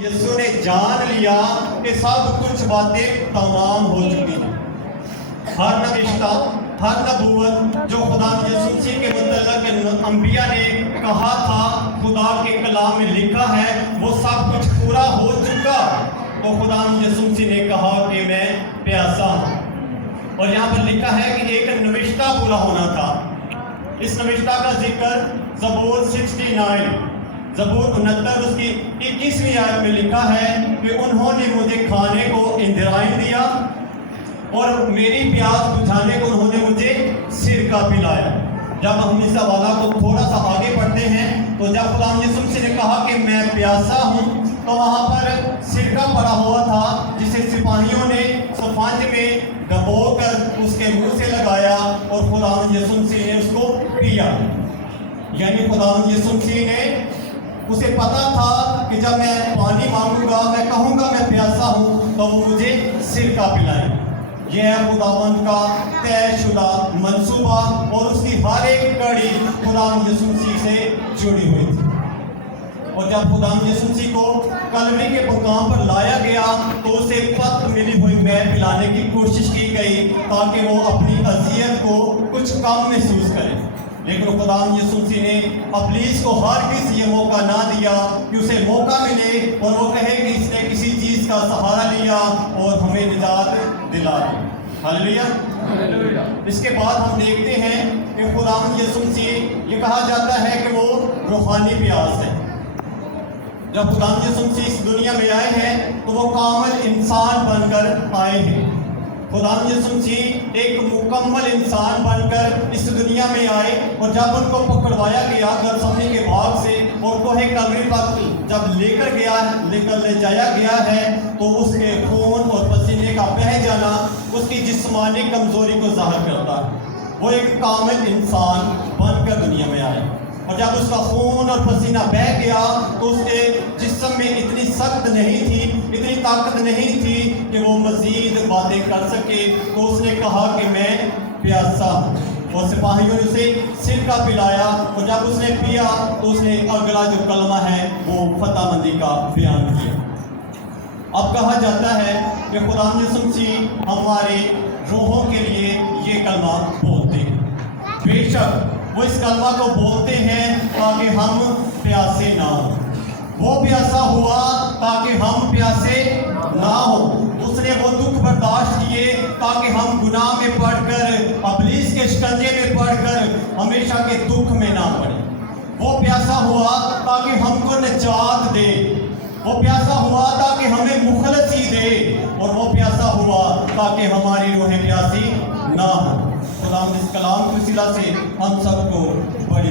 یسوع نے جان لیا کہ سب کچھ باتیں تمام ہو چکی ہیں. ہر نوشتہ، ہر نبوت جو خدا یسوع مسیح کے متعلق انبیاء نے کہا تھا، خدا کے کلام میں لکھا ہے، وہ سب کچھ پورا ہو چکا. تو خدا یسوع مسیح نے کہا کہ میں پیاسا ہوں. اور یہاں پر لکھا ہے کہ ایک نوشتہ پورا ہونا تھا. اس نوشتہ کا ذکر زبور 69 زبور 69 اس کی 21ویں آیت میں لکھا ہے کہ انہوں نے مجھے کھانے کو اندرائن دیا اور میری پیاس بجھانے کو انہوں نے مجھے سرکہ پلایا. جب ہم اس حوالہ کو تھوڑا سا آگے پڑھتے ہیں تو جب خدا یسوع مسیح نے کہا کہ میں پیاسا ہوں تو وہاں پر سرکہ پڑا ہوا تھا جسے سپاہیوں نے سفنج میں ڈبو کر اس کے منہ سے لگایا اور خدا یسوع مسیح نے اس کو پیا. یعنی خدا یسوع مسیح نے اسے پتا تھا کہ جب میں پانی مانگوں گا، میں کہوں گا میں پیاسا ہوں، تو وہ مجھے سرکہ پلائے. یہ ہے خداوند کا طے شدہ منصوبہ اور اس کی ہر ایک کڑی خدا یسوع مسیح سے جڑی ہوئی تھی. اور جب خدا یسوع مسیح کو کلوری کے مقام پر لایا گیا تو اسے پت ملی ہوئی مے پلانے کی کوشش کی گئی تاکہ وہ اپنی اذیت کو کچھ کم محسوس کرے. لیکن خدا یسوع مسیح نے ابلیس کو ہرگز یہ موقع نہ دیا کہ اسے موقع ملے اور وہ کہے کہ اس نے کسی چیز کا سہارا لیا اور ہمیں نجات دلا دی. ہاللیلویہ. اس کے بعد ہم دیکھتے ہیں کہ خدا یسوع مسیح یہ کہا جاتا ہے کہ وہ روحانی پیاس ہے. جب خدا یسوع مسیح اس دنیا میں آئے ہیں تو وہ کامل انسان بن کر آئے ہیں. خدا یسوع مسیح ایک مکمل انسان بن کر اس دنیا میں آئے اور جب ان کو پکڑوایا گیا گتسمنی کے باغ سے اور کوہ کلوری پر جب لے کر لے جایا گیا ہے تو اس کے خون اور پسینے کا بہہ جانا اس کی جسمانی کمزوری کو ظاہر کرتا ہے. وہ ایک کامل انسان بن کر دنیا میں آئے اور جب اس کا خون اور پسینہ بہہ گیا تو اس کے جسم میں اتنی سخت نہیں تھی، اتنی طاقت نہیں تھی کہ وہ مزید باتیں کر سکے. تو اس نے کہا کہ میں پیاسا ہوں اور سپاہیوں نے اسے سرکہ پلایا اور جب اس نے پیا تو اس نے اگلا جو کلمہ ہے وہ فتح مندی کا بیان کیا. اب کہا جاتا ہے کہ خدا یسوع مسیح ہمارے روحوں کے لیے یہ کلمہ بولتے ہیں. بے شک وہ اس کلمہ کو بولتے ہیں تاکہ ہم پیاسے نہ ہوں. وہ پیاسا ہوا تاکہ ہم پیاسے نہ ہوں. اس نے وہ دکھ برداشت کیے تاکہ ہم گناہ میں پڑ کر، ابلیس کے شکنجے میں پڑ کر ہمیشہ کے دکھ میں نہ پڑیں. وہ پیاسا ہوا تاکہ ہم کو نجات دے. وہ پیاسا ہوا تاکہ ہمیں مخلصی دے اور وہ پیاسا ہوا تاکہ ہماری روحیں پیاسی نہ ہوں. خدا اس کلام کے وسیلہ سے ہم سب کو بڑی